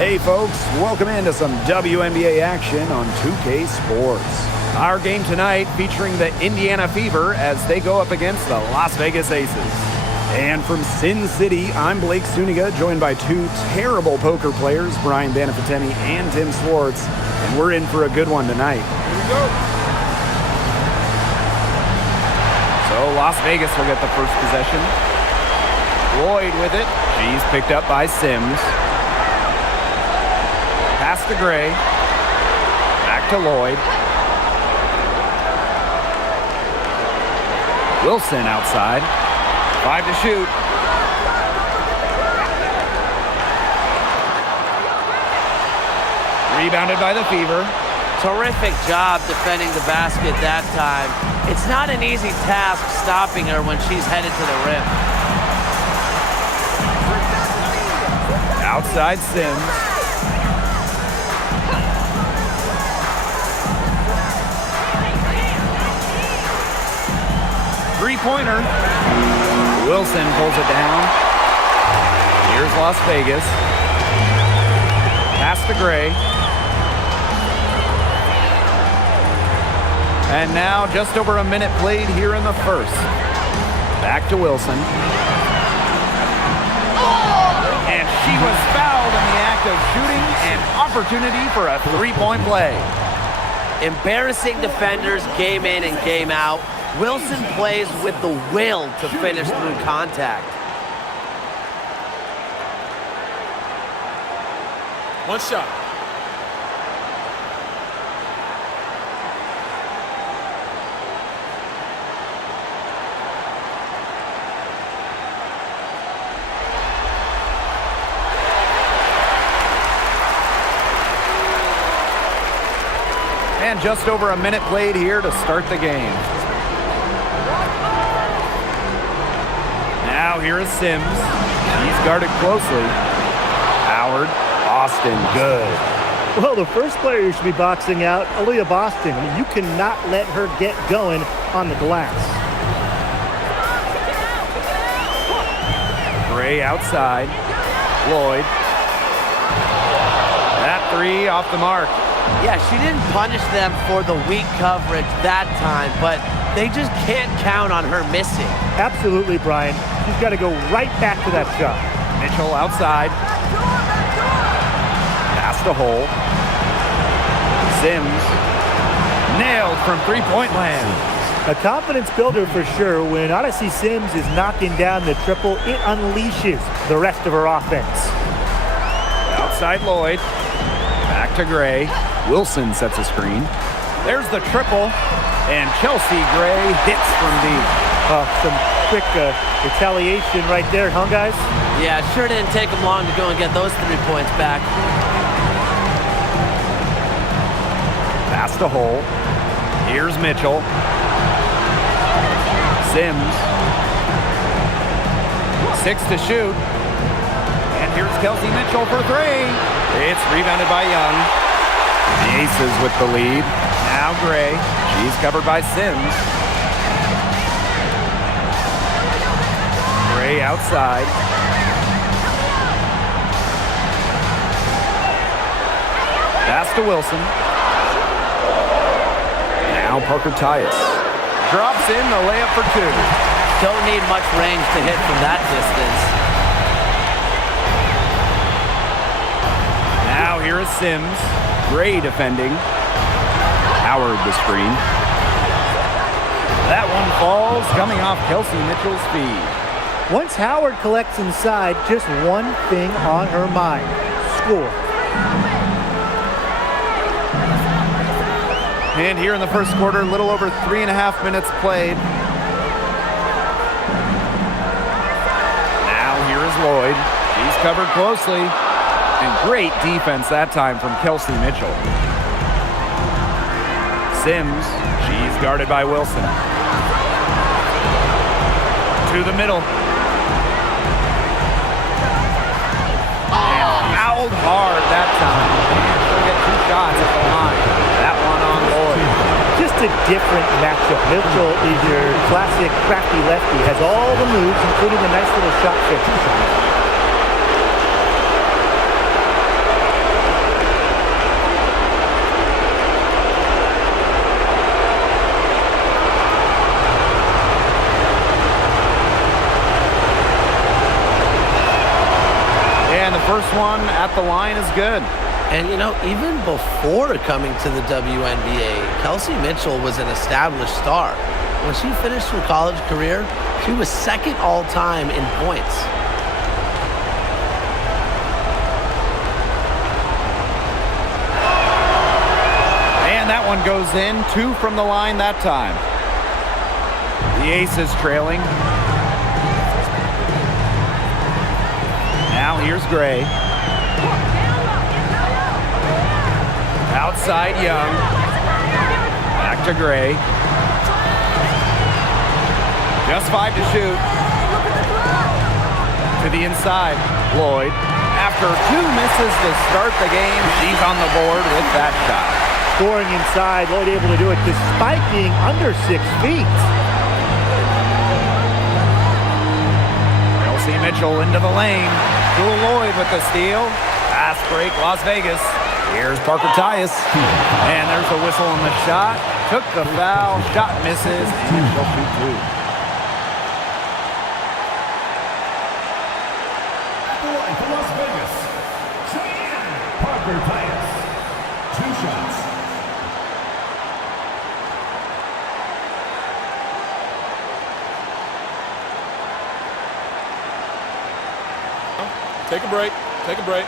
Hey folks, welcome into some WNBA action on 2K Sports. Our game tonight featuring the Indiana Fever as they go up against the Las Vegas Aces. And from Sin City, I'm Blake Suniga, joined by two terrible poker players, Brian Banafiteni and Tim Swartz, and we're in for a good one tonight. Here we go. So Las Vegas will get the first possession. Lloyd with it. She's picked up by Sims. Pass to Gray. Back to Lloyd. Wilson outside. 5 to shoot. Rebounded by the Fever. Terrific job defending the basket that time. It's not an easy task stopping her when she's headed to the rim. Outside Sims. Three-pointer. Wilson pulls it down. Here's Las Vegas. Pass to Gray. And now just over a minute played here in the first. Back to Wilson. And she was fouled in the act of shooting, an opportunity for a three-point play. Embarrassing defenders game in and game out. Wilson plays with the will to finish through contact. One shot. And just over a minute played here to start the game. Now here is Sims. He's guarded closely. Howard, Boston, good. Well, the first player you should be boxing out, Aaliyah Boston. You cannot let her get going on the glass. Gray outside. Lloyd. That three off the mark. Yeah, she didn't punish them for the weak coverage that time, but they just can't count on her missing. Absolutely, Brian. She's got to go right back to that shot. Mitchell outside. Pass to Hole. Sims. Nailed from three-point land. A confidence builder for sure. When Odyssey Sims is knocking down the triple, it unleashes the rest of her offense. Outside Lloyd. Back to Gray. Wilson sets a screen. There's the triple. And Chelsea Gray hits from deep. Some quick retaliation right there, huh, guys? Yeah, it sure didn't take them long to go and get those 3 points back. Pass to Hole. Here's Mitchell. Sims. 6 to shoot. And here's Kelsey Mitchell for three. It's rebounded by Young. The Aces with the lead. Now Gray. She's covered by Sims. Gray outside. Pass to Wilson. Now Parker Tyus. Drops in the layup for two. Don't need much range to hit from that distance. Now here is Sims. Gray defending. Howard the screen. That one falls, coming off Kelsey Mitchell's feed. Once Howard collects inside, just one thing on her mind: score. And here in the first quarter, a little over 3.5 minutes played. Now here is Lloyd. He's covered closely. And great defense that time from Kelsey Mitchell. Sims, she's guarded by Wilson. To the middle. And fouled hard that time. And she'll get 2 shots at the line. That one on Lloyd. Just a different matchup. Mitchell is your classic crafty lefty. Has all the moves, including a nice little shot finish. first one at the line is good. And, you know, even before coming to the WNBA, Kelsey Mitchell was an established star. When she finished her college career, she was second all-time in points. And that one goes in. 2 from the line that time. The Aces trailing. Now here's Gray. Outside Young. Back to Gray. Just 5 to shoot. To the inside. Lloyd. After 2 misses to start the game, she's on the board with that shot. Scoring inside, Lloyd able to do it despite being under 6 feet. Kelsey Mitchell into the lane. Jewel Lloyd with the steal. Fast break, Las Vegas. Here's Parker Tyus. And there's a whistle on the shot. Took the foul. Shot misses. And she'll shoot 2. For Las Vegas, Parker Tyus. 2 shots. Take a break. Take a break.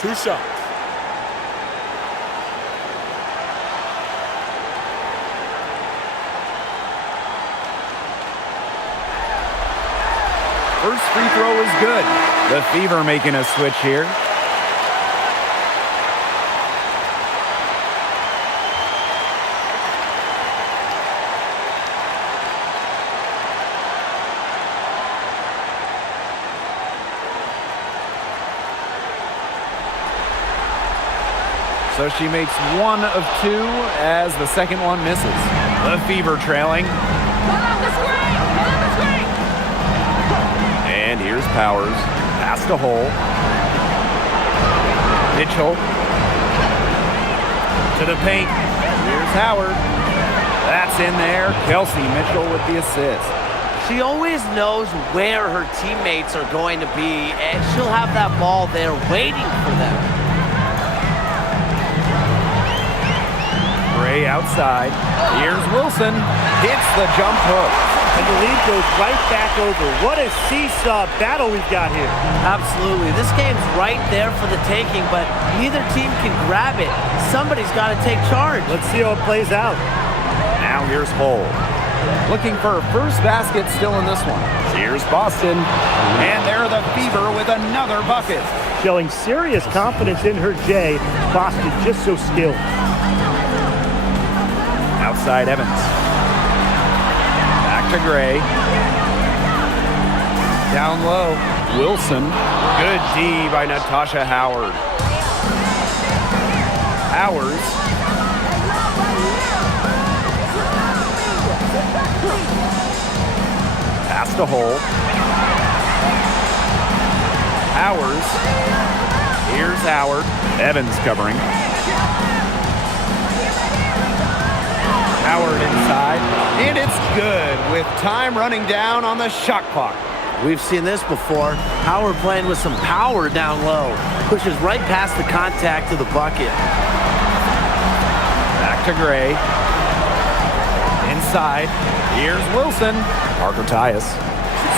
2 shots. First free throw is good. The Fever making a switch here. So she makes 1 of 2 as the second one misses. The Fever trailing. And here's Powers. Pass to Hole. Mitchell. To the paint. Here's Howard. That's in there. Kelsey Mitchell with the assist. She always knows where her teammates are going to be, and she'll have that ball there waiting for them. Gray outside. Here's Wilson. Hits the jump hook. And the lead goes right back over. What a seesaw battle we've got here. Absolutely. This game's right there for the taking, but neither team can grab it. Somebody's got to take charge. Let's see how it plays out. Now here's Hole. Looking for her first basket still in this one. Here's Boston. And there the Fever with another bucket. Showing serious confidence in her J. Boston just so skilled. Outside Evans. Back to Gray. Down low. Wilson. Good D by Natasha Howard. Howard. Pass to Hole. Howard. Here's Howard. Evans covering. Howard inside, and it's good with time running down on the shot clock. We've seen this before. Howard playing with some power down low. Pushes right past the contact to the bucket. Back to Gray. Inside. Here's Wilson. Parker Tyus.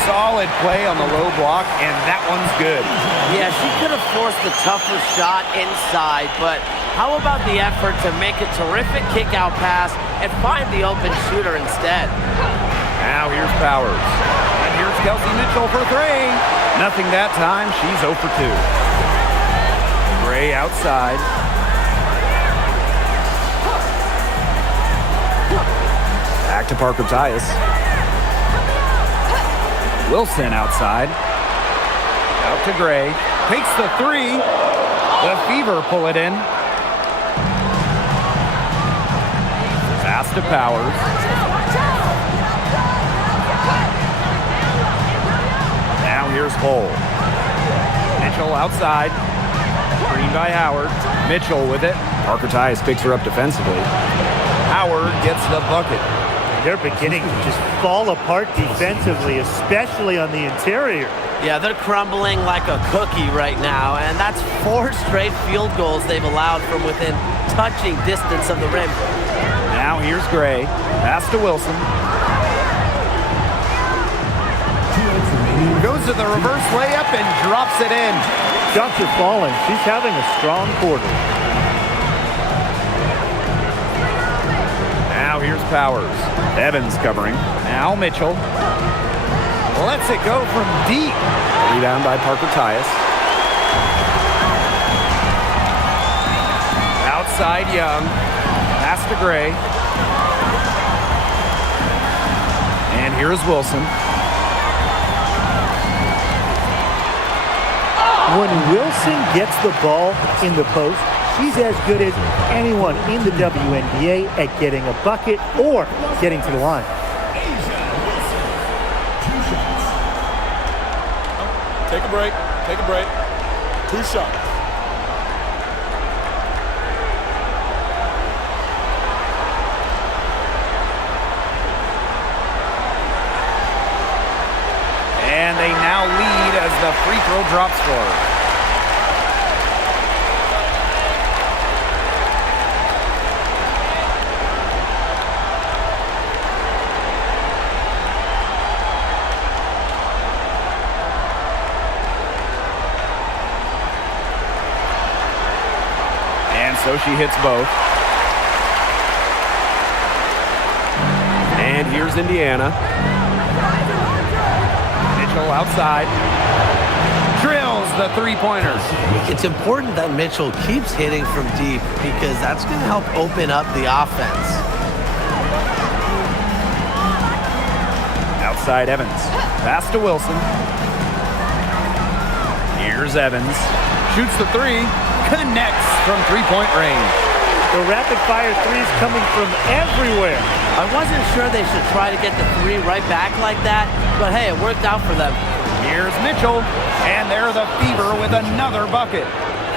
Solid play on the low block, and that one's good. Yeah, she could have forced the tougher shot inside, but how about the effort to make a terrific kick-out pass and find the open shooter instead? Now here's Powers. And here's Kelsey Mitchell for 3. Nothing that time. She's 0 for 2. Gray outside. Back to Parker Tyus. Wilson outside. Out to Gray. Takes the 3. The Fever pull it in. Pass to Powers. Now here's Hole. Mitchell outside. Screen by Howard. Mitchell with it. Parker Tyus picks her up defensively. Howard gets the bucket. they're beginning to just fall apart defensively, especially on the interior. Yeah, they're crumbling like a cookie right now, and that's 4 straight field goals they've allowed from within touching distance of the rim. Now here's Gray. Pass to Wilson. Goes to the reverse layup and drops it in. Shots are falling. She's having a strong quarter. Now here's Powers. Evans covering. Now Mitchell. Lets it go from deep. Rebound by Parker Tyus. Outside Young. Pass to Gray. And here's Wilson. When Wilson gets the ball in the post, she's as good as anyone in the WNBA at getting a bucket or getting to the line. Take a break. Take a break. 2 shots. And they now lead as the free throw drops for her. And so she hits both. And here's Indiana. Outside. Drills the three-pointer. It's important that Mitchell keeps hitting from deep because that's going to help open up the offense. Outside Evans. Pass to Wilson. Here's Evans. Shoots the three. Connects from three-point range. The rapid-fire threes coming from everywhere. I wasn't sure they should try to get the 3 right back like that, but hey, it worked out for them. Here's Mitchell, and they're the Fever with another bucket.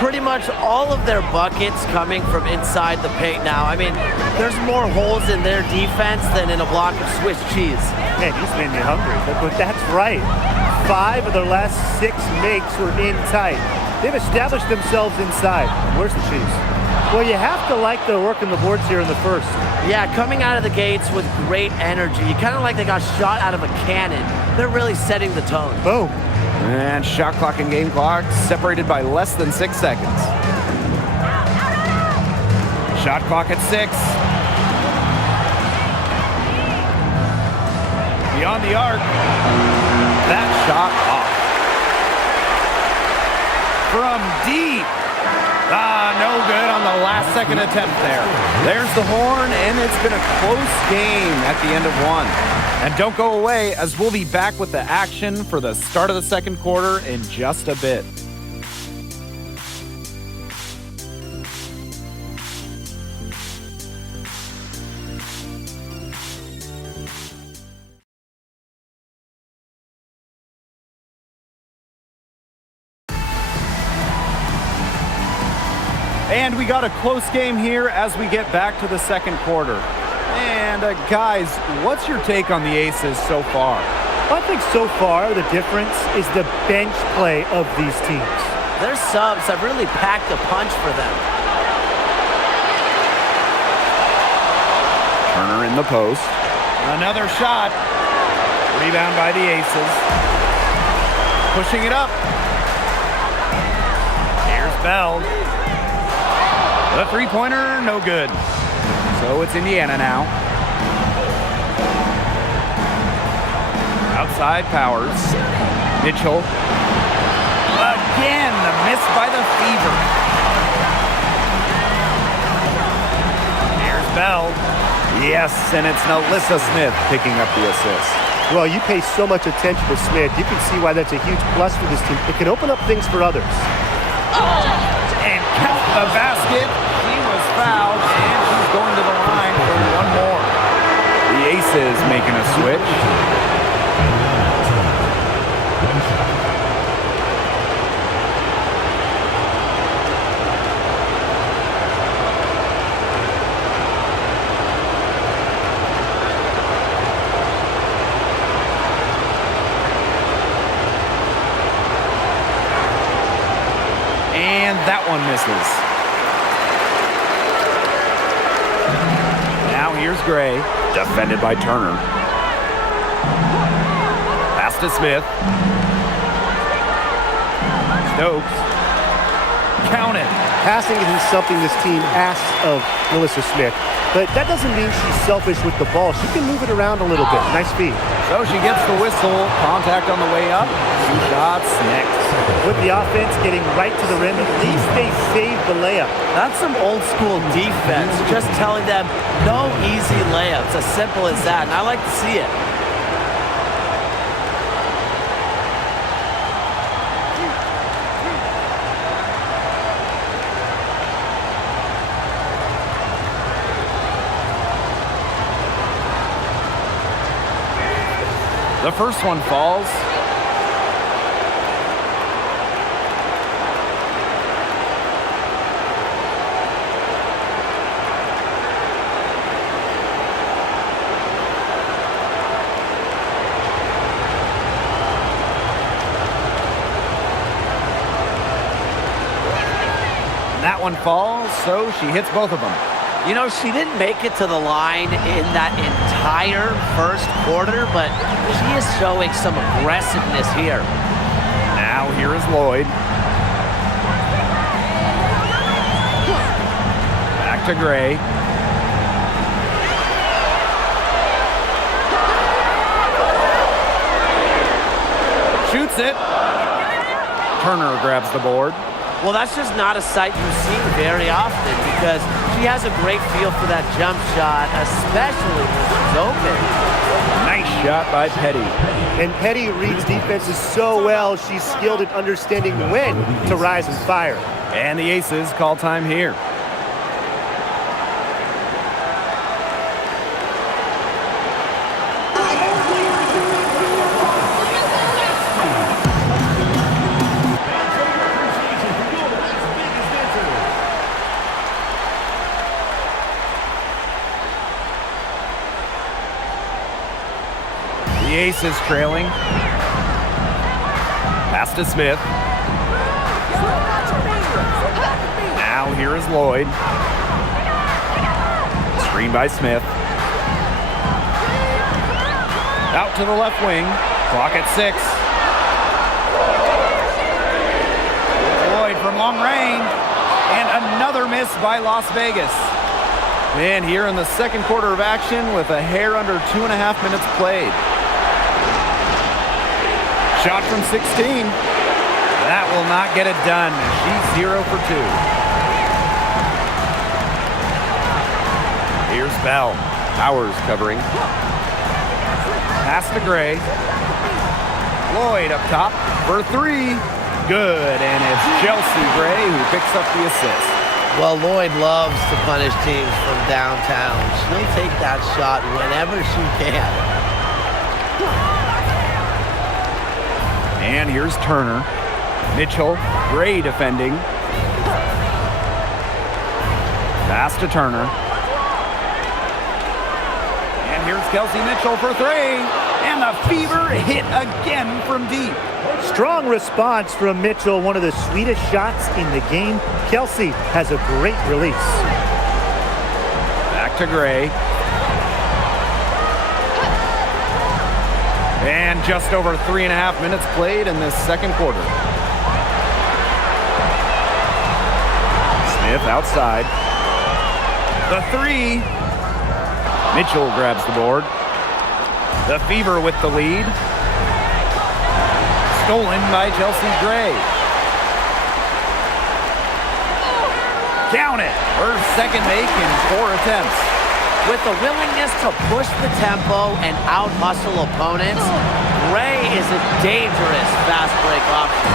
Pretty much all of their buckets coming from inside the paint now. I mean, there's more holes in their defense than in a block of Swiss cheese. Man, you just made me hungry, but that's right. 5 of their last 6 makes were in tight. They've established themselves inside. Where's the cheese? Well, you have to like the work in the boards here in the first. Yeah, coming out of the gates with great energy. Kind of like they got shot out of a cannon. They're really setting the tone. Boom. And shot clock and game clock separated by less than 6 seconds. Shot clock at 6. Beyond the arc. That shot off. From deep. No good on the last second attempt there. There's the horn, and it's been a close game at the end of 1. And don't go away, as we'll be back with the action for the start of the second quarter in just a bit. And we got a close game here as we get back to the second quarter. And guys, what's your take on the Aces so far? I think so far the difference is the bench play of these teams. Their subs have really packed a punch for them. Turner in the post. Another shot. Rebound by the Aces. Pushing it up. Here's Bell. The three-pointer, no good. So it's Indiana now. Outside Powers. Mitchell. Again, the miss by the Fever. Here's Bell. Yes, and it's Alyssa Smith picking up the assist. Well, you pay so much attention to Smith. You can see why that's a huge plus for this team. It can open up things for others. And count the basket. She was fouled, and she's going to the line for one more. The Aces making a switch. That one misses. Now here's Gray, defended by Turner. Pass to Smith. Stokes. Count it. Passing is something this team asks of Melissa Smith, but that doesn't mean she's selfish with the ball. She can move it around a little bit. Nice feed. So she gets the whistle. Contact on the way up. 2 shots next. With the offense getting right to the rim, at least they saved the layup. That's some old school defense, just telling them no easy layups, as simple as that, and I like to see it. The first one falls. That one falls, so she hits both of them. You know, she didn't make it to the line in that entire first quarter, but she is showing some aggressiveness here. Now here is Lloyd. Back to Gray. Shoots it. Turner grabs the board. Well, that's just not a sight you see very often because she has a great feel for that jump shot, especially when she's open. Nice shot by Petty. And Petty reads defenses so well, she's skilled at understanding when to rise and fire. And the Aces call time here. The Aces trailing. Pass to Smith. Now here is Lloyd. Screen by Smith. Out to the left wing. Clock at 6. Lloyd from long range. And another miss by Las Vegas. And here in the second quarter of action with a hair under 2.5 minutes played. Shot from 16. That will not get it done. She's 0 for 2. Here's Bell. Powers covering. Pass to Gray. Lloyd up top for 3. Good, and it's Chelsea Gray who picks up the assist. Well, Lloyd loves to punish teams from downtown. She'll take that shot whenever she can. And here's Turner. Mitchell, Gray defending. Pass to Turner. And here's Kelsey Mitchell for 3. And the Fever hit again from deep. Strong response from Mitchell, one of the sweetest shots in the game. Kelsey has a great release. Back to Gray. And just over 3.5 minutes played in this second quarter. Smith outside. The 3. Mitchell grabs the board. The Fever with the lead. Stolen by Chelsea Gray. Count it. Her second make in 4 attempts. With a willingness to push the tempo and out-hustle opponents, Gray is a dangerous fast break option.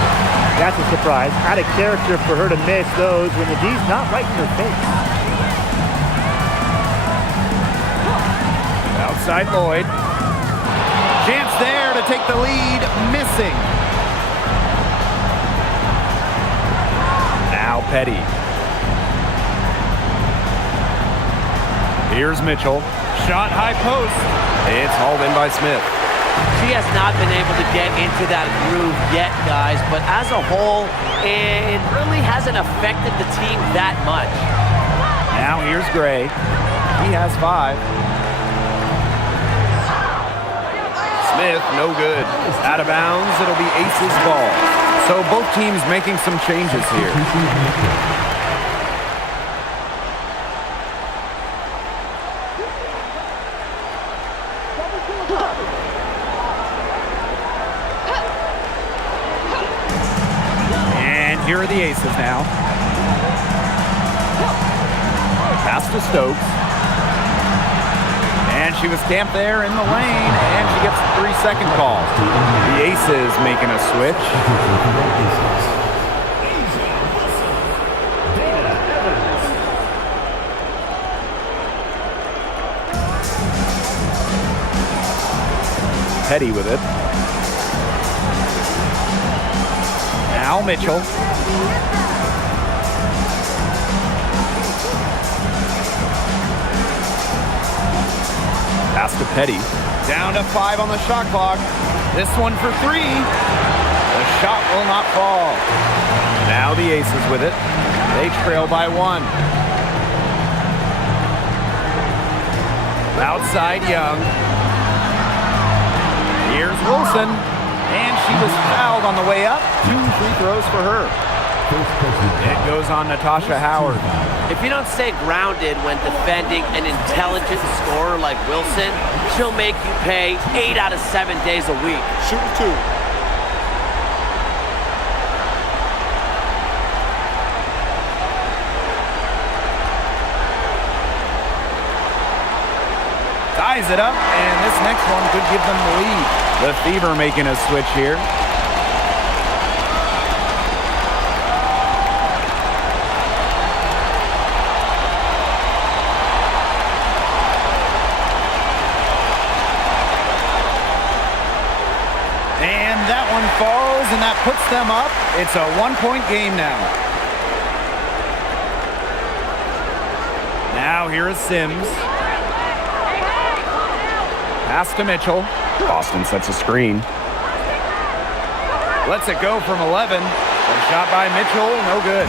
That's a surprise. Out of character for her to miss those when the D's not right in her face. Outside Lloyd. Chance there to take the lead. Missing. Now Petty. Here's Mitchell. Shot high post. It's hauled in by Smith. She has not been able to get into that groove yet, guys, but as a whole, it really hasn't affected the team that much. Now here's Gray. He has 5. Smith, no good. Out of bounds, it'll be Aces ball. So both teams making some changes here. And here are the Aces now. Pass to Stokes. And she was camped there in the lane, and she gets the 3-second call. The Aces making a switch. Petty with it. Now Mitchell. Pass to Petty. Down to 5 on the shot clock. This one for 3. The shot will not fall. Now the Aces with it. They trail by 1. Outside Young. Here's Wilson. And she was fouled on the way up. 2 free throws for her. It goes on Natasha Howard. If you don't stay grounded when defending an intelligent scorer like Wilson, she'll make you pay 8 out of 7 days a week. Shooting 2. Ties it up, and this next one could give them the lead. The Fever making a switch here. And that one falls, and that puts them up. It's a 1-point game now. Now here is Sims. Pass to Mitchell. Boston sets a screen. Lets it go from 11. A shot by Mitchell, no good.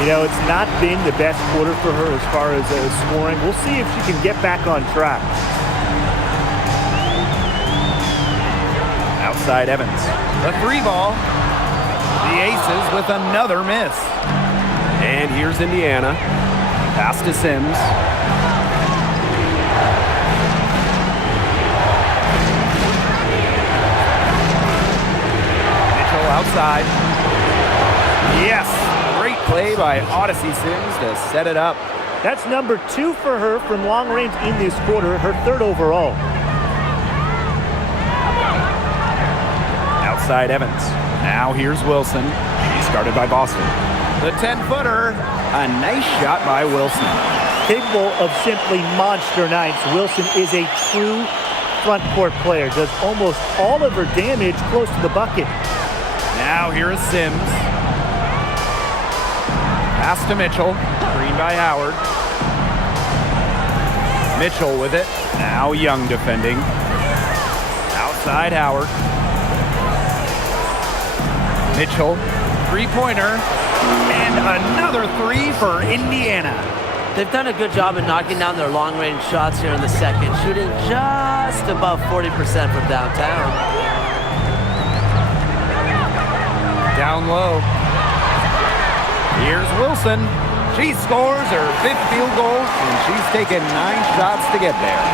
You know, it's not been the best quarter for her as far as scoring. We'll see if she can get back on track. Outside Evans. The 3 ball. The Aces with another miss. And here's Indiana. Pass to Sims. Outside. Yes, great play by Odyssey Sims to set it up. That's number 2 for her from long range in this quarter, her 3rd overall. Outside Evans. Now here's Wilson. She's guarded by Boston. The 10-footer. A nice shot by Wilson. Capable of simply monster nights, Wilson is a true front court player. Does almost all of her damage close to the bucket. Now here is Sims. Pass to Mitchell. Screen by Howard. Mitchell with it. Now Young defending. Outside Howard. Mitchell. 3-pointer. And another 3 for Indiana. They've done a good job of knocking down their long-range shots here in the second, shooting just above 40% from downtown. Down low. Here's Wilson. She scores her 5th field goal, and she's taken 9 shots to get there.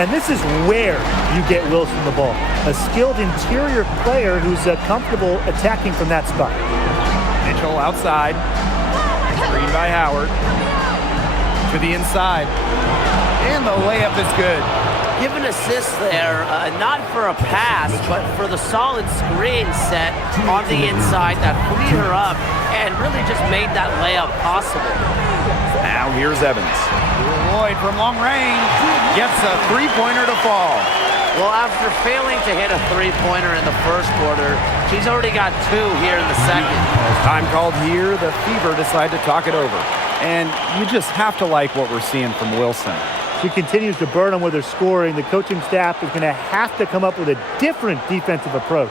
And this is where you get Wilson the ball. A skilled interior player who's comfortable attacking from that spot. Mitchell outside. Screen by Howard. To the inside. And the layup is good. Give an assist there, not for a pass, but for the solid screen set on the inside that freed her up and really just made that layup possible. Now here's Evans. Lloyd from long range gets a 3-pointer to fall. Well, after failing to hit a 3-pointer in the first quarter, she's already got 2 here in the second. Time called here, the Fever decide to talk it over. And you just have to like what we're seeing from Wilson. She continues to burn them where they're scoring. The coaching staff is going to have to come up with a different defensive approach.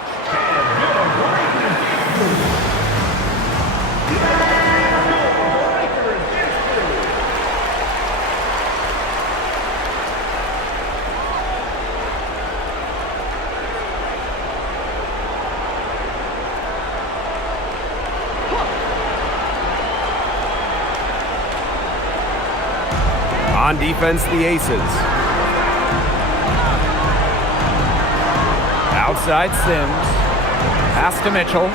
On defense, the Aces. Outside Sims. Pass to Mitchell.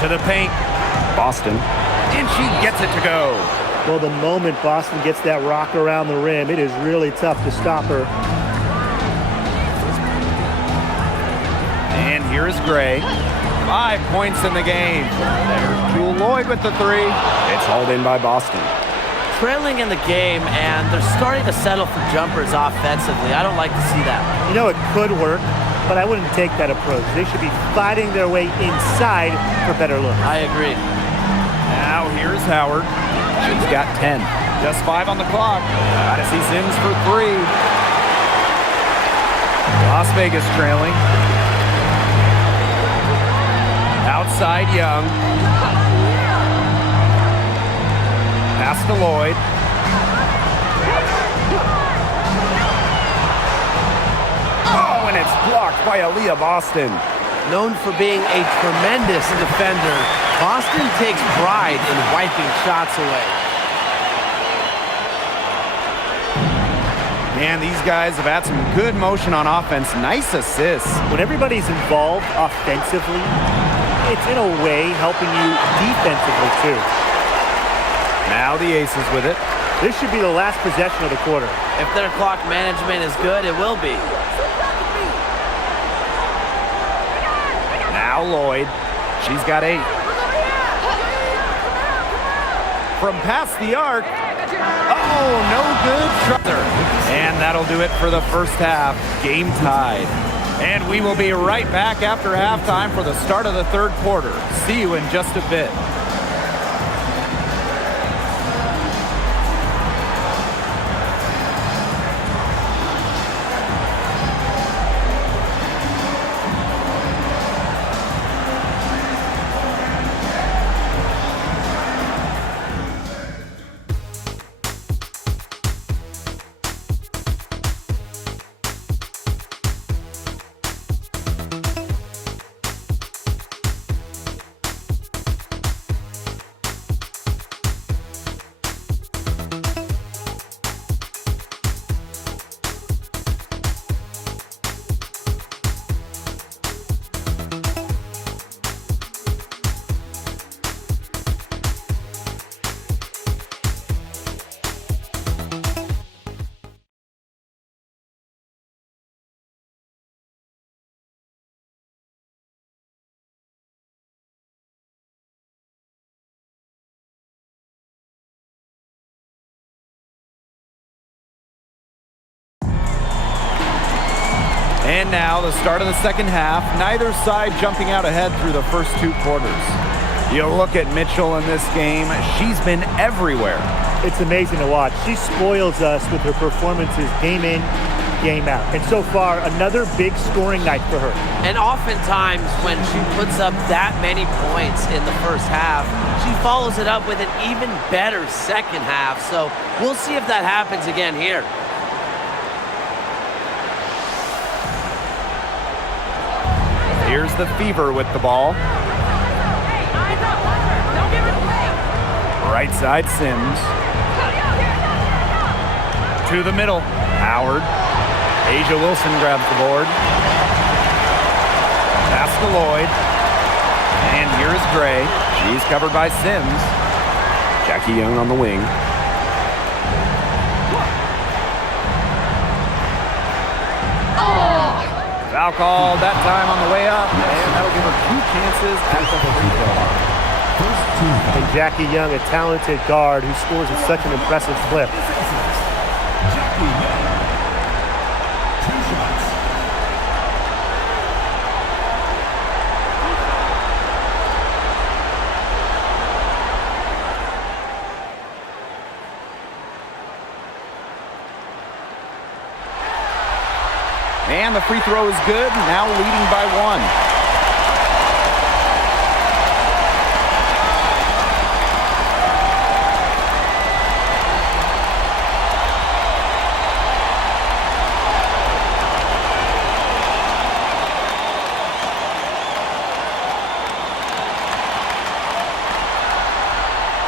To the paint. Boston. And she gets it to go. Well, the moment Boston gets that rock around the rim, it is really tough to stop her. And here's Gray. 5 points in the game. There's Jewel Lloyd with the three. It's hauled in by Boston. Trailing in the game, and they're starting to settle for jumpers offensively. I don't like to see that. You know, it could work, but I wouldn't take that approach. They should be fighting their way inside for better looks. I agree. Now here's Howard. She's got 10. Just 5 on the clock. Gotta see Sims for 3. Las Vegas trailing. Outside Young. Pass to Lloyd. Oh, and it's blocked by Aaliyah Boston. Known for being a tremendous defender, Boston takes pride in wiping shots away. Man, these guys have had some good motion on offense. Nice assists. When everybody's involved offensively, it's in a way helping you defensively too. Now the Aces with it. This should be the last possession of the quarter. If their clock management is good, it will be. Now Lloyd. She's got 8. From past the arc. Oh, no good. And that'll do it for the first half. Game tied. And we will be right back after halftime for the start of the third quarter. See you in just a bit. And now the start of the second half. Neither side jumping out ahead through the first 2 quarters. You look at Mitchell in this game. She's been everywhere. It's amazing to watch. She spoils us with her performances game in, game out. And so far, another big scoring night for her. And oftentimes when she puts up that many points in the first half, she follows it up with an even better second half. So we'll see if that happens again here. Here's the Fever with the ball. Right side Sims. To the middle. Howard. Asia Wilson grabs the board. Pass to Lloyd. And here's Gray. She's covered by Sims. Jackie Young on the wing. Foul called that time on the way up, and that'll give her 2 chances at the free throw line. And Jackie Young, a talented guard who scores at such an impressive clip. Jackie Young. 2 shots. And the free throw is good, now leading by 1.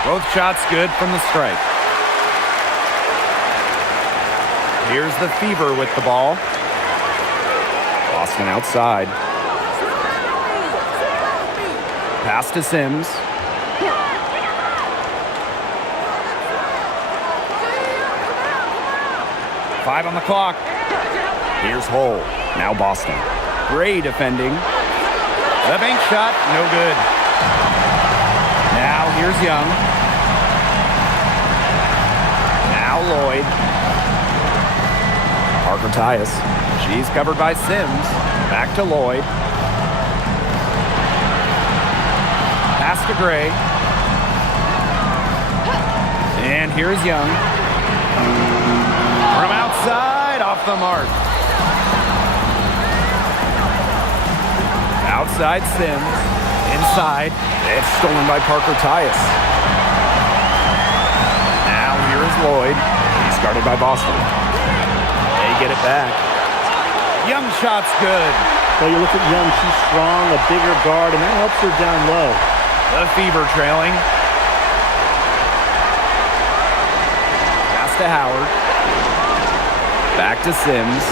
Both shots good from the stripe. Here's the Fever with the ball. Boston outside. Pass to Sims. Five on the clock. Here's Hull. Now Boston. Gray defending. The bank shot, no good. Now here's Young. Now Lloyd. Parker Tyus. She's covered by Sims. Back to Lloyd. Pass to Gray. And here's Young. From outside, off the mark. Outside Sims. Inside. It's stolen by Parker Tyus. Now here is Lloyd. He's guarded by Boston. They get it back. Young shot's good. Well, you look at Young, she's strong, a bigger guard, and that helps her down low. The Fever trailing. Pass to Howard. Back to Sims.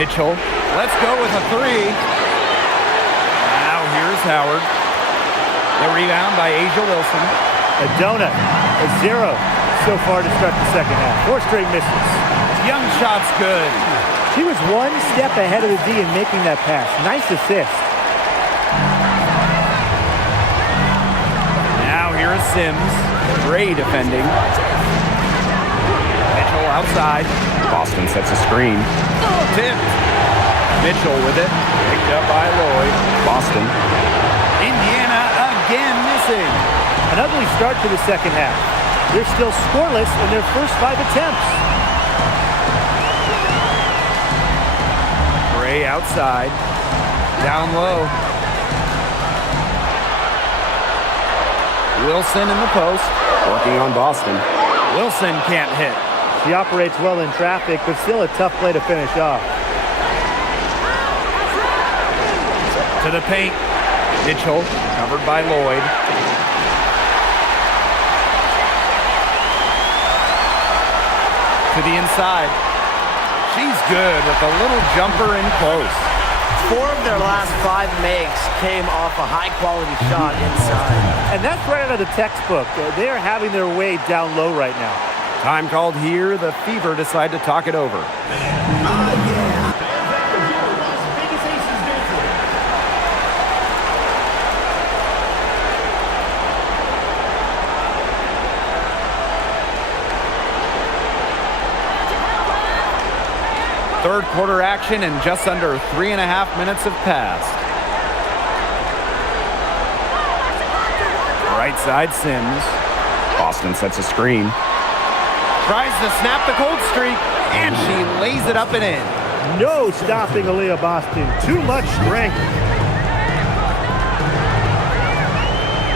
Mitchell. Let's go with a 3. Now here's Howard. The rebound by Asia Wilson. A donut, a 0 so far to start the second half. 4 straight misses. Young shot's good. She was 1 step ahead of the D in making that pass. Nice assist. Now here is Sims. Gray defending. Mitchell outside. Boston sets a screen. Tipped. Mitchell with it. Picked up by Lloyd. Boston. Indiana again missing. An ugly start to the second half. They're still scoreless in their first 5 attempts. Gray outside. Down low. Wilson in the post. Working on Boston. Wilson can't hit. She operates well in traffic, but still a tough play to finish off. To the paint. Mitchell, covered by Lloyd. To the inside. She's good with a little jumper in close. 4 of their last 5 makes came off a high-quality shot inside. And that's right out of the textbook. They are having their way down low right now. Time called here. The Fever decide to talk it over. Third quarter action and just under 3.5 minutes have passed. Right side Sims. Boston sets a screen. Tries to snap the cold streak, and she lays it up and in. No stopping Aaliyah Boston. Too much strength.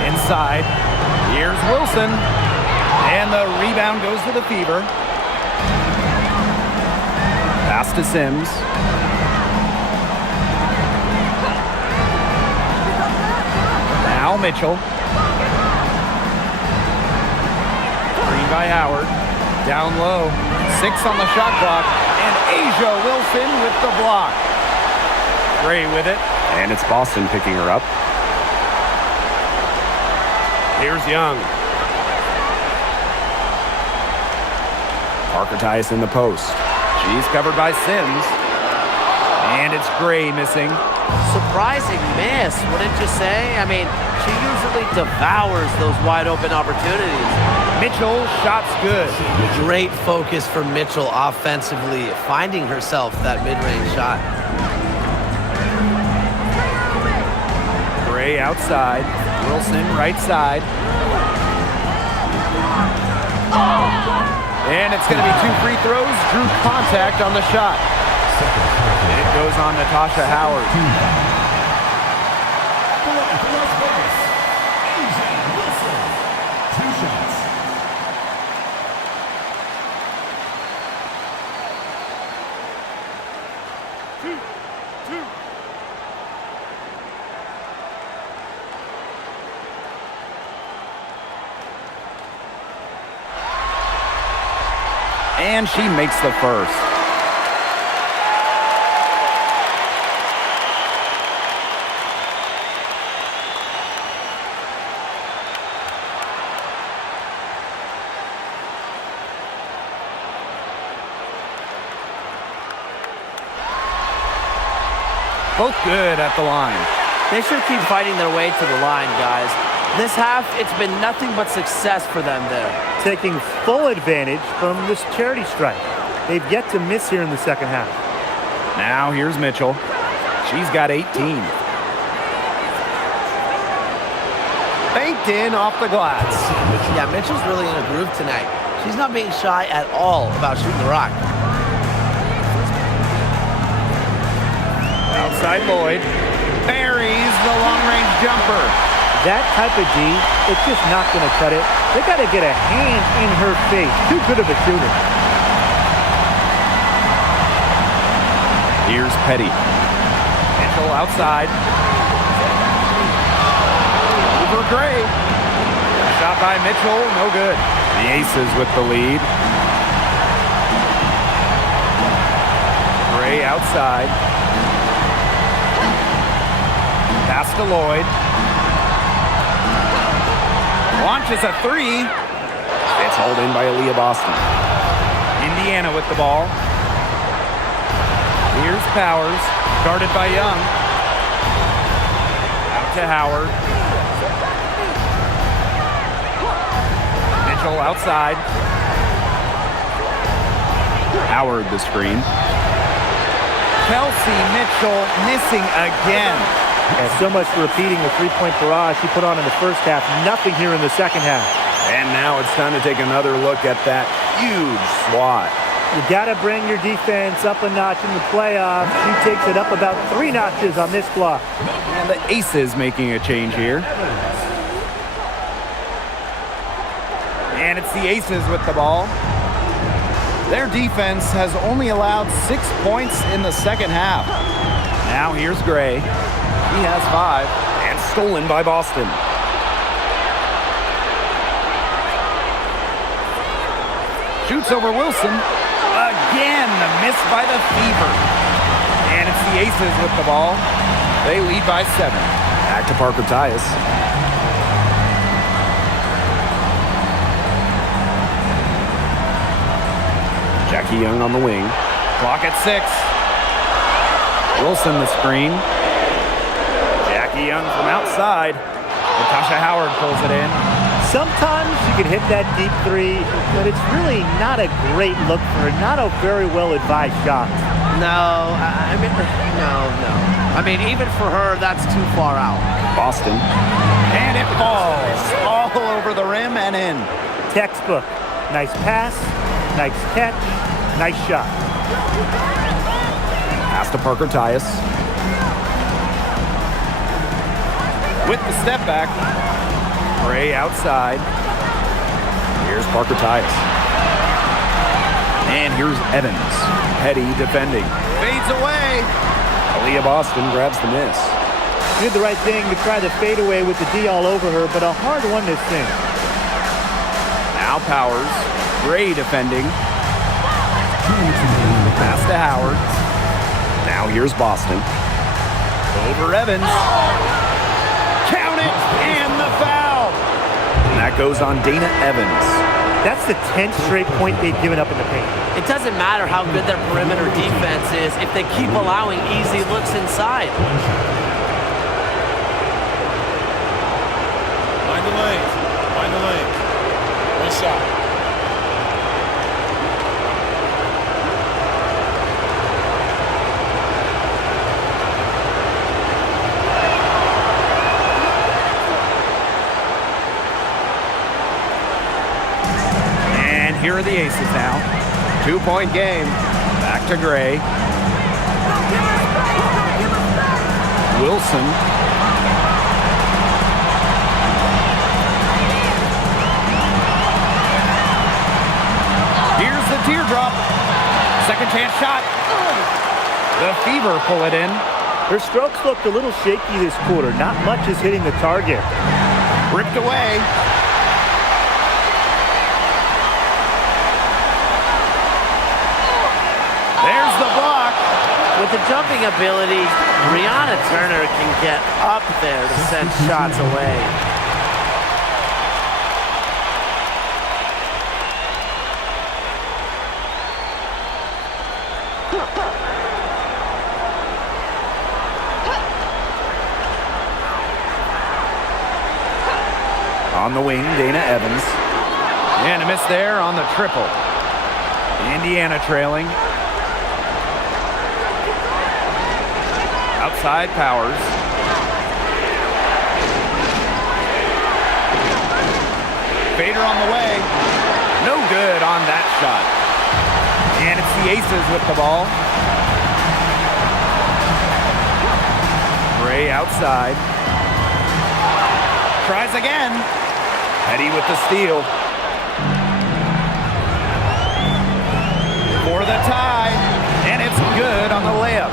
Inside. Here's Wilson. And the rebound goes to the Fever. Pass to Sims. Now Mitchell. Screen by Howard. Down low. 6 on the shot clock. And Asia Wilson with the block. Gray with it. And it's Boston picking her up. Here's Young. Parker Tyus in the post. She's covered by Sims. And it's Gray missing. Surprising miss, wouldn't you say? I mean, she usually devours those wide open opportunities. Mitchell, shot's good. Great focus for Mitchell offensively, finding herself that mid-range shot. Gray outside. Wilson right side. And it's going to be 2 free throws. Drew contact on the shot. It goes on Natasha Howard. For Las Vegas, Asia Wilson. 2 shots. And she makes the first. Both good at the line. They should keep fighting their way to the line, guys. This half, it's been nothing but success for them there. Taking full advantage from this charity strike. They've yet to miss here in the second half. Now here's Mitchell. She's got 18. Banked in off the glass. Yeah, Mitchell's really in a groove tonight. She's not being shy at all about shooting the rock. Outside Lloyd. Buries the long-range jumper. That type of D, it's just not going to cut it. They got to get a hand in her face. Too good of a shooter. Here's Petty. Mitchell outside. Over Gray. Shot by Mitchell, no good. The Aces with the lead. Gray outside. Pass to Lloyd. Launches a 3. It's hauled in by Aaliyah Boston. Indiana with the ball. Here's Powers, guarded by Young. Out to Howard. Mitchell outside. Howard the screen. Kelsey Mitchell missing again. And so much for repeating the three-point barrage he put on in the first half. Nothing here in the second half. And now it's time to take another look at that huge swat. You got to bring your defense up a notch in the playoffs. She takes it up about 3 notches on this block. And the Aces making a change here. And it's the Aces with the ball. Their defense has only allowed 6 points in the second half. Now here's Gray. He has 5 and stolen by Boston. Shoots over Wilson. Again, the miss by the Fever. And it's the Aces with the ball. They lead by 7. Back to Parker Tyus. Jackie Young on the wing. Clock at 6. Wilson the screen. Jackie Young from outside. Natasha Howard pulls it in. Sometimes you can hit that deep 3, but it's really not a great look for her. Not a very well-advised shot. No, I mean, no. I mean, even for her, that's too far out. Boston. And it falls all over the rim and in. Textbook. Nice pass, nice catch, nice shot. Pass to Parker Tyus. With the step back. Gray outside. Here's Parker Tyus. And here's Evans. Petty defending. Fades away. Aaliyah Boston grabs the miss. Did the right thing to try the fadeaway with the D all over her, but a hard one to sink. Now Powers. Gray defending. Pass to Howard. Now here's Boston. Over Evans. Count it, and the foul. And that goes on Dana Evans. That's the 10th straight point they've given up in the paint. It doesn't matter how good their perimeter defense is if they keep allowing easy looks inside. Find the lane. Find the lane. One shot. Here are the Aces now. 2-point game. Back to Gray. Wilson. Here's the teardrop. Second chance shot. The Fever pull it in. Their strokes looked a little shaky this quarter. Not much is hitting the target. Ripped away. There's the block. With the jumping ability, Brianna Turner can get up there to send shots away. On the wing, Dana Evans. And a miss there on the triple. Indiana trailing. Outside Powers. Fader on the way. No good on that shot. And it's the Aces with the ball. Gray outside. Tries again. Petty with the steal. For the tie. And it's good on the layup.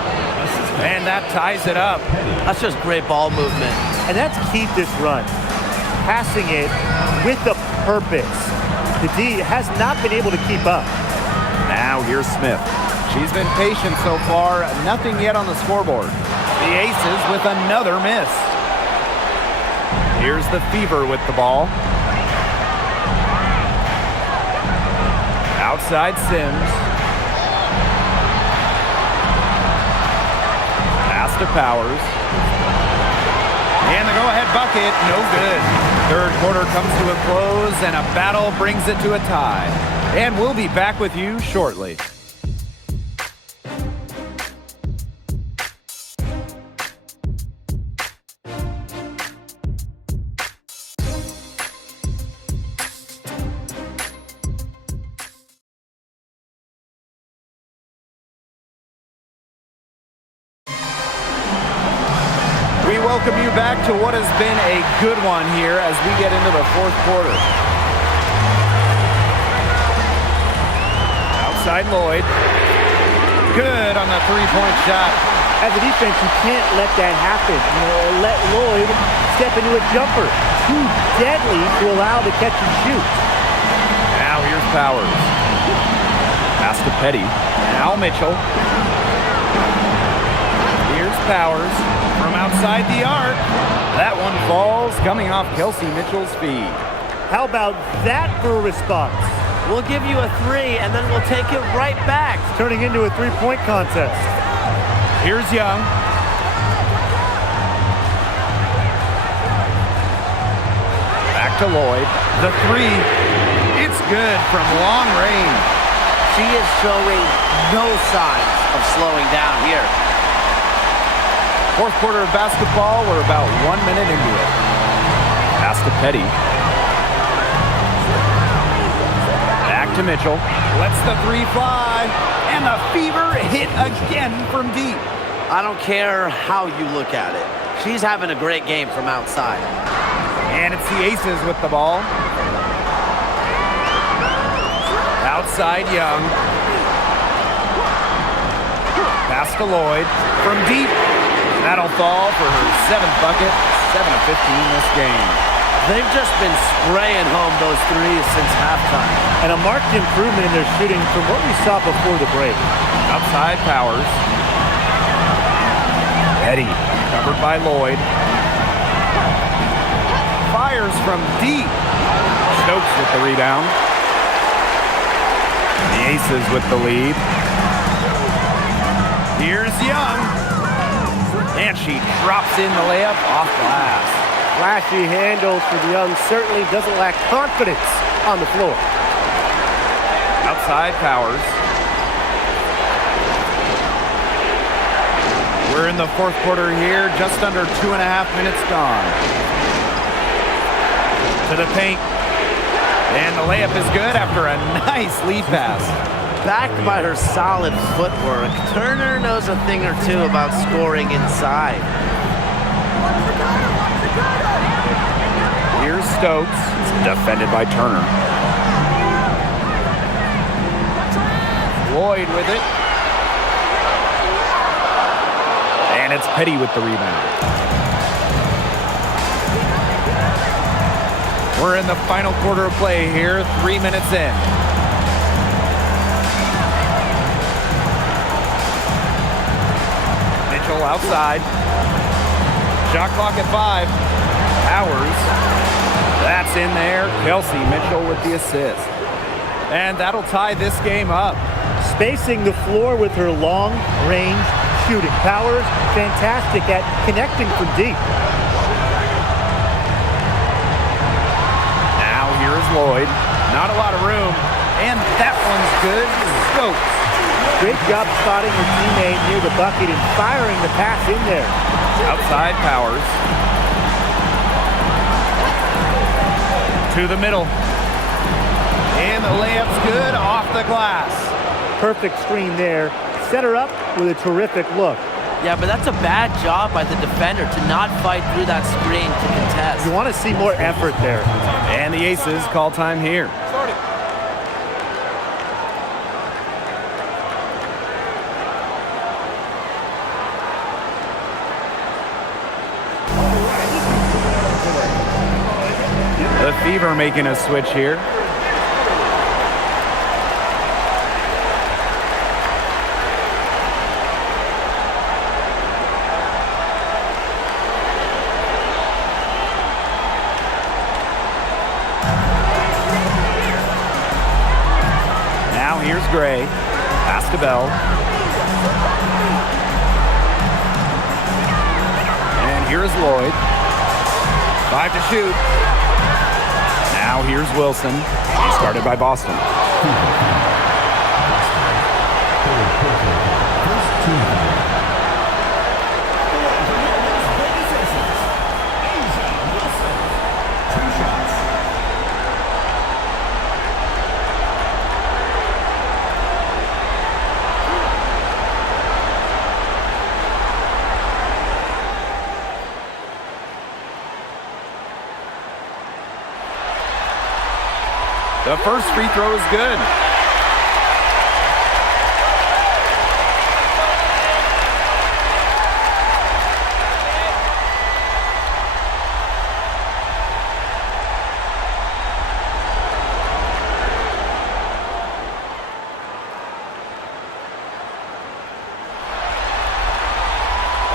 And that ties it up. That's just great ball movement. And that's key to this run. Passing it with a purpose. The D has not been able to keep up. Now here's Smith. She's been patient so far. Nothing yet on the scoreboard. The Aces with another miss. Here's the Fever with the ball. Outside Sims. Pass to Powers. And the go-ahead bucket, no good. Third quarter comes to a close, and a battle brings it to a tie. And we'll be back with you shortly. Welcome you back to what has been a good one here as we get into the fourth quarter. Outside Lloyd. Good on the three-point shot. As a defense, you can't let that happen. Let Lloyd step into a jumper. Too deadly to allow the catch and shoot. Now here's Powers. Pass to Petty. Now Mitchell. Here's Powers. From outside the arc, that one falls, coming off Kelsey Mitchell's feed. How about that for a response? We'll give you a three, and then we'll take it right back. It's turning into a three-point contest. Here's Young. Back to Lloyd. The three. It's good from long range. She is showing no signs of slowing down here. Fourth quarter of basketball, we're about 1 minute into it. Pass to Petty. Back to Mitchell. Lets the three fly. And the Fever hit again from deep. I don't care how you look at it. She's having a great game from outside. And it's the Aces with the ball. Outside Young. Pass to Lloyd. From deep. That'll fall for her seventh bucket, 7 of 15 this game. They've just been spraying home those threes since halftime. And a marked improvement in their shooting from what we saw before the break. Outside Powers. Petty, covered by Lloyd. Fires from deep. Stokes with the rebound. The Aces with the lead. Here's Young. And she drops in the layup off glass. Flashy handles for the Young. Certainly doesn't lack confidence on the floor. Outside Powers. We're in the fourth quarter here. Just under 2.5 minutes gone. To the paint. And the layup is good after a nice lead pass. Backed by her solid footwork, Turner knows a thing or two about scoring inside. Here's Stokes, defended by Turner. Lloyd with it. And it's Petty with the rebound. We're in the final quarter of play here, 3 minutes in. Mitchell outside. Shot clock at 5. Powers. That's in there. Kelsey Mitchell with the assist. And that'll tie this game up. Spacing the floor with her long-range shooting. Powers, fantastic at connecting from deep. Now here's Lloyd. Not a lot of room. And that one's good. Stokes. Great job spotting her teammate near the bucket and firing the pass in there. Outside Powers. To the middle. And the layup's good off the glass. Perfect screen there. Set her up with a terrific look. Yeah, but that's a bad job by the defender to not fight through that screen to contest. You want to see more effort there. And the Aces call time here. Starting. The Fever making a switch here. Now here's Gray. Pass to Bell. And here's Lloyd. 5 to shoot. Now here's Wilson. He started by Boston. The first free throw is good.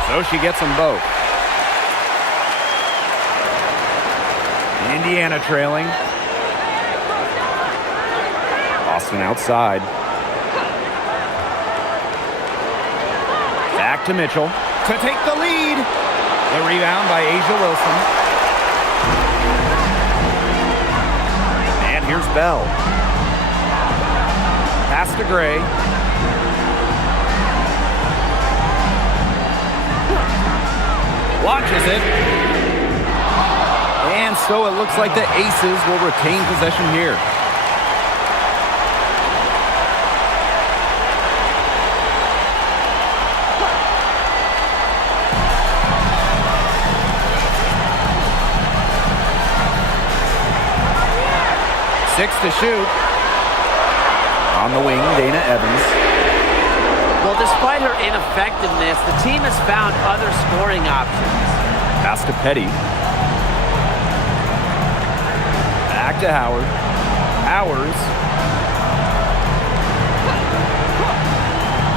So she gets them both. Indiana trailing. Boston outside. Back to Mitchell to take the lead. The rebound by A'ja Wilson. And here's Bell. Pass to Gray. Launches it. And so it looks like the Aces will retain possession here. Six to shoot. On the wing, Dana Evans. Well, despite her ineffectiveness, the team has found other scoring options. Pass to Petty. Back to Howard. Powers.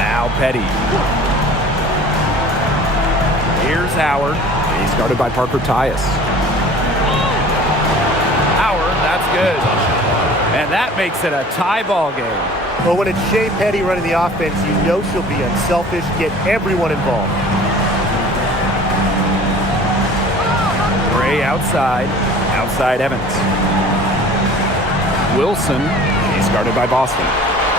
Now Petty. Here's Howard. He's guarded by Parker Tyus. Howard, that's good. And that makes it a tie ball game. Well, when it's Shea Petty running the offense, you know she'll be unselfish, get everyone involved. Gray outside. Outside Evans. Wilson. He's guarded by Boston.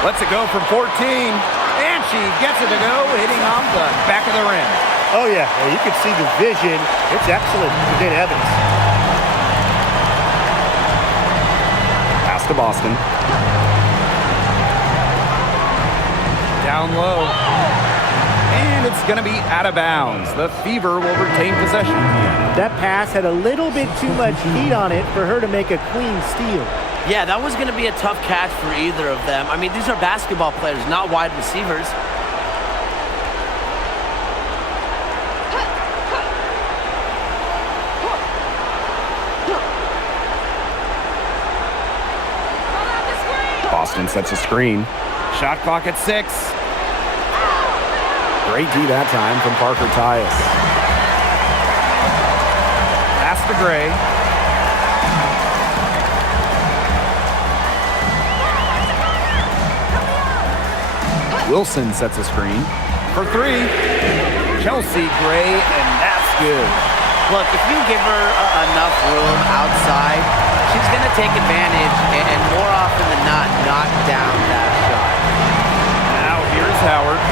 Lets it go from 14. And she gets it to go, hitting off the back of the rim. Oh, yeah. Well, you can see the vision. It's excellent for Dana Evans. to Boston. Down low. And it's going to be out of bounds. The Fever will retain possession. That pass had a little bit too much heat on it for her to make a clean steal. Yeah, that was going to be a tough catch for either of them. I mean, these are basketball players, not wide receivers. Boston sets a screen. Shot clock at 6. Great D that time from Parker Tyus. Pass to Gray. Wilson sets a screen for 3. Chelsea Gray, and that's good. Look, if you give her enough room outside, she's going to take advantage and more often than not, knock down that shot. Now here's Howard.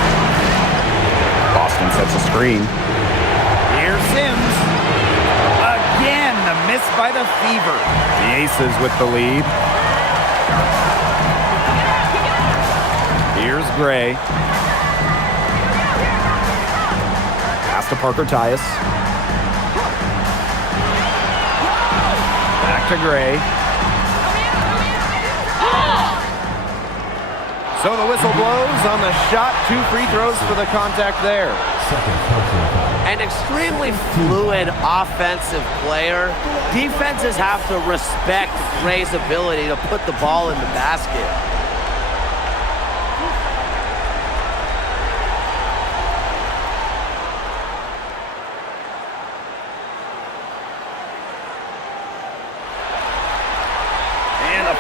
Boston sets a screen. Here's Sims. Again, the miss by the Fever. The Aces with the lead. Here's Gray. Pass to Parker Tyus. Back to Gray. So the whistle blows on the shot. 2 free throws for the contact there. An extremely fluid offensive player. Defenses have to respect Gray's ability to put the ball in the basket.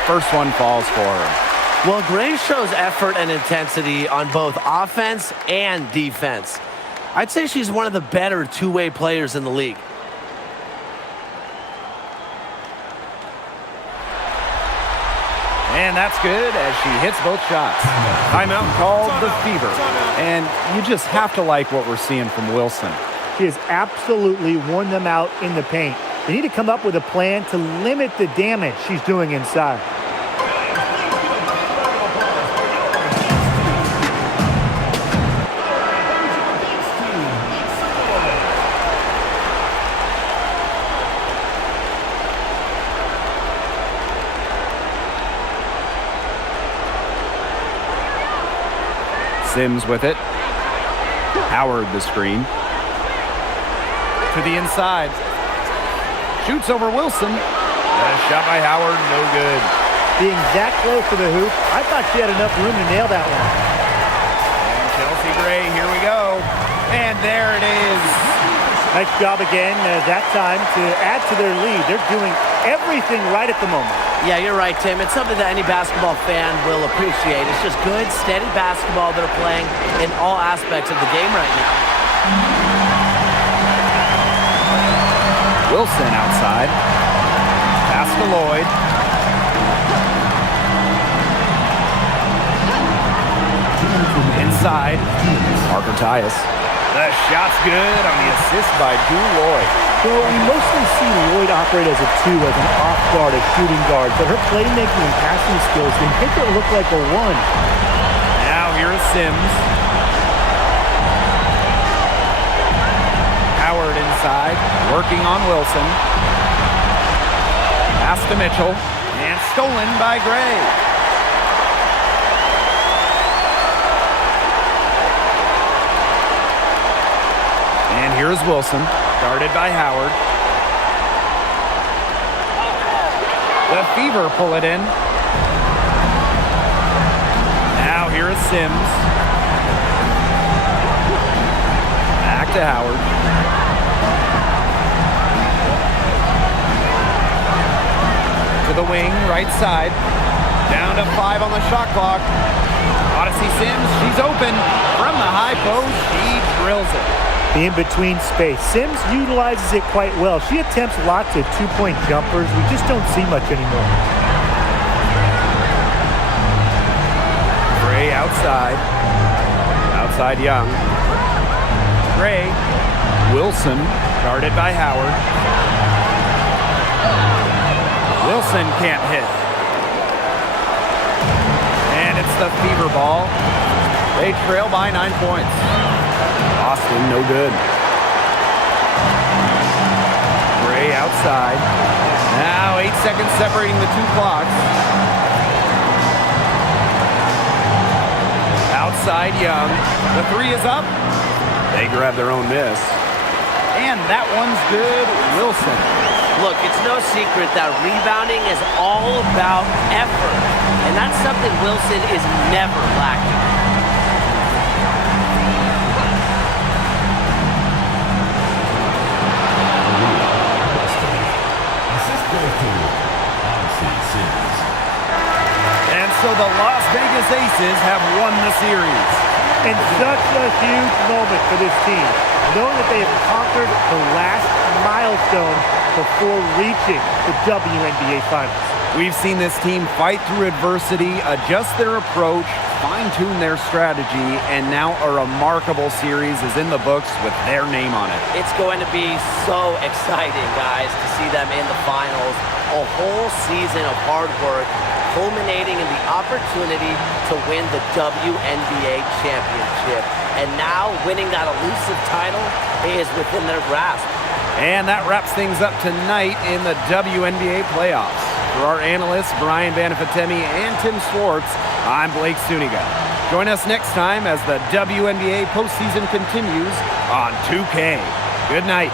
First one falls for her. Well, Gray shows effort and intensity on both offense and defense. I'd say she's one of the better two-way players in the league. And that's good as she hits both shots. Timeout called the Fever. And you just have to like what we're seeing from Wilson. She has absolutely worn them out in the paint. They need to come up with a plan to limit the damage she's doing inside. Sims with it. Howard the screen. To the inside. Shoots over Wilson. And a shot by Howard, no good. Being that close to the hoop, I thought she had enough room to nail that one. And Chelsea Gray, here we go. And there it is. Nice job again that time to add to their lead. They're doing everything right at the moment. Yeah, you're right, Tim. It's something that any basketball fan will appreciate. It's just good, steady basketball they're playing in all aspects of the game right now. Wilson outside. Pass to Lloyd. Inside. Parker Tyus. The shot's good on the assist by Drew Lloyd. So we mostly see Lloyd operate as a 2, as an off guard, a shooting guard, but her playmaking and passing skills can make her look like a 1. Now here's Sims. Howard inside, working on Wilson. Pass to Mitchell, and stolen by Gray. And here's Wilson, guarded by Howard. The Fever pull it in. Now here is Sims. Back to Howard. To the wing, right side. Down to 5 on the shot clock. Odyssey Sims, she's open. From the high post, she drills it. The in-between space. Sims utilizes it quite well. She attempts lots of two-point jumpers. We just don't see much anymore. Gray outside. Outside Young. Gray. Wilson, guarded by Howard. Wilson can't hit. gets the fever ball. They trail by 9 points. Austin, no good. Gray outside. Now 8 seconds separating the two clocks. Outside Young. The three is up. They grab their own miss. And that one's good. Wilson. Look, it's no secret that rebounding is all about effort, and that's something Wilson is never lacking. And so the Las Vegas Aces have won the series. And such a huge moment for this team, knowing that they have conquered the last milestone before reaching the WNBA Finals. We've seen this team fight through adversity, adjust their approach, fine-tune their strategy, and now a remarkable series is in the books with their name on it. It's going to be so exciting, guys, to see them in the finals. A whole season of hard work culminating in the opportunity to win the WNBA championship. And now winning that elusive title is within their grasp. And that wraps things up tonight in the WNBA playoffs. For our analysts, Brian Banafitemi and Tim Schwartz, I'm Blake Suniga. Join us next time as the WNBA postseason continues on 2K. Good night.